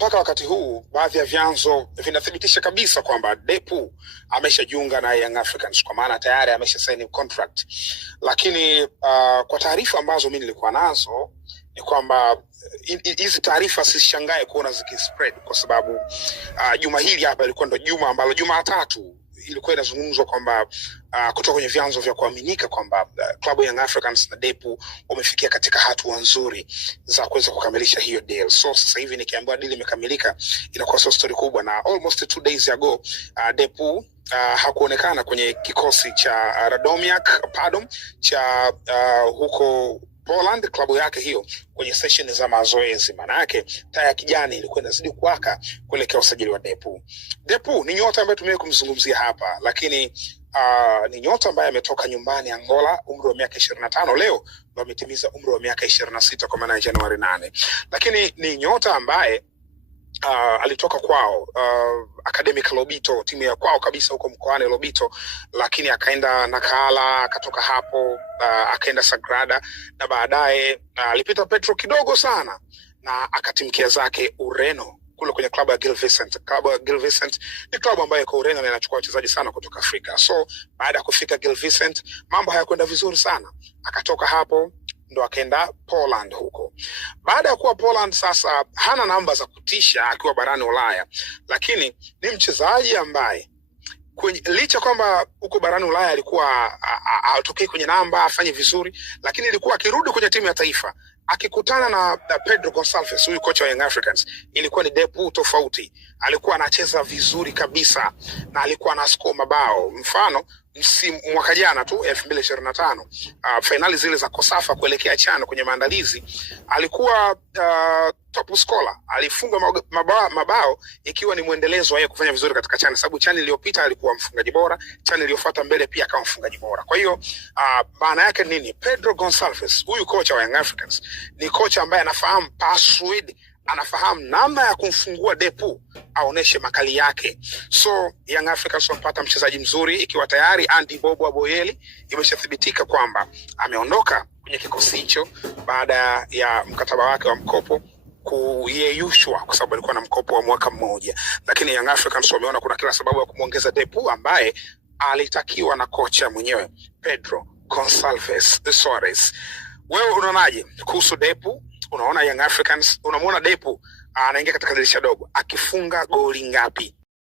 mpaka wakati huu baadhi ya vyanzo vinathibitisha kabisa kwamba Depu ameshajiunga na Young Africans, kwa maana tayari amesha sign contract. Lakini kwa taarifa ambazo mimi nilikuwa nazo ni kwamba hizi taarifa sishangae kuona zikispread, kwa sababu juma hili hapa ilikuwa ndo juma ambalo Jumatatu ilikuwa inazungumzwa kwamba kutoka kwenye vyanzo vya kuaminika kwamba klabu ya Young Africans na Depu wamefikia katika hatua nzuri za kuweza kukamilisha hiyo deal. So sasa hivi nikiambiwa deal imekamilika inakuwa so story kubwa, na almost 2 days ago Depu hakuonekana kwenye kikosi cha Radomiak cha huko Poland, klabu yake hiyo, kwenye session za mazoezi. Maana yake taa ya kijani ilikuwa inazidi kuwaka kuelekea usajili wa Depu. Depu ni nyota ambaye tumewahi kumzungumzia hapa, lakini ni nyota ambaye ametoka nyumbani Angola, umri wa miaka 25, leo ndo ametimiza umri wa miaka 26 kwa maana ya Januari 8. Lakini ni nyota ambaye alitoka kwao Academic Lobito, timu ya kwao kabisa huko mkoani Lobito, lakini akaenda Nacala, akatoka hapo akaenda Sagrada, na baadaye alipita Petro kidogo sana na akatimkia zake Ureno kule kwenye klabu ya Gil Vicente. Klabu ya Gil Vicente ni klabu ambayo kwa Ureno inachukua wachezaji sana kutoka Afrika. So baada ya kufika Gil Vicente mambo hayakwenda vizuri sana, akatoka hapo ndo akaenda Poland huko. Baada ya kuwa Poland sasa hana namba za kutisha akiwa barani Ulaya, lakini ni mchezaji ambaye licha kwamba huko barani Ulaya alikuwa atokee kwenye namba afanye vizuri, lakini ilikuwa akirudi kwenye timu ya taifa akikutana na Pedro Gonçalves, huyu kocha wa Young Africans, ilikuwa ni Depu tofauti. Alikuwa anacheza vizuri kabisa na alikuwa anascore mabao. Mfano mwaka jana tu 2025 finali zile za Kosafa kuelekea CHAN kwenye maandalizi, alikuwa top scorer, alifunga mabao ikiwa ni muendelezo wa yeye kufanya vizuri katika CHAN, sababu CHAN iliyopita alikuwa mfungaji bora, CHAN iliyofuata mbele pia akawa mfungaji bora. Kwa hiyo maana yake nini? Pedro Gonçalves, huyu kocha wa Young Africans, ni kocha ambaye anafahamu password, anafahamu namna ya kumfungua Depu aoneshe makali yake. So Young Africans wapata mchezaji mzuri, ikiwa tayari Andy Bobo Aboyeli imeshathibitika kwamba ameondoka kwenye kikosi hicho baada ya mkataba wake wa mkopo kuyeyushwa, kwa sababu alikuwa na mkopo wa mwaka mmoja. Lakini Young Africans wameona kuna kila sababu ya kumwongeza Depu ambaye alitakiwa na kocha mwenyewe Pedro Gonçalves Soares. Wewe unaonaje kuhusu Depu? Unaona Young Africans, unamuona Depu anaingia katika dirisha dogo akifunga goli ngapi?